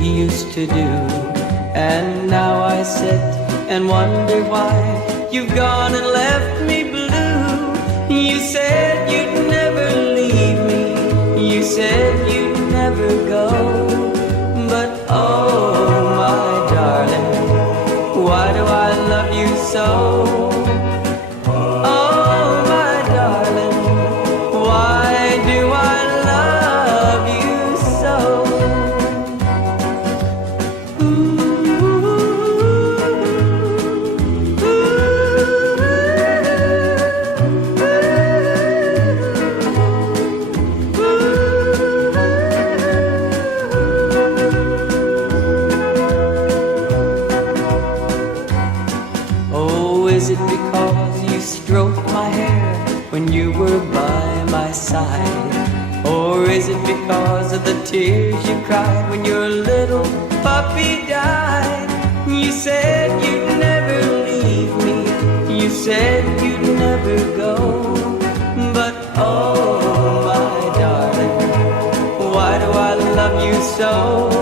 used to do. And now I sit and wonder why you've gone and left me blue. You said you'd never leave me, you said you'd never go. But oh my darling, why do I love you so? Oh my darling, why do I love you so? Is it because you stroked my hair when you were by my side? Or is it because of the tears you cried when your little puppy died? You said you'd never leave me, you said you'd never go. But oh my darling, why do I love you so?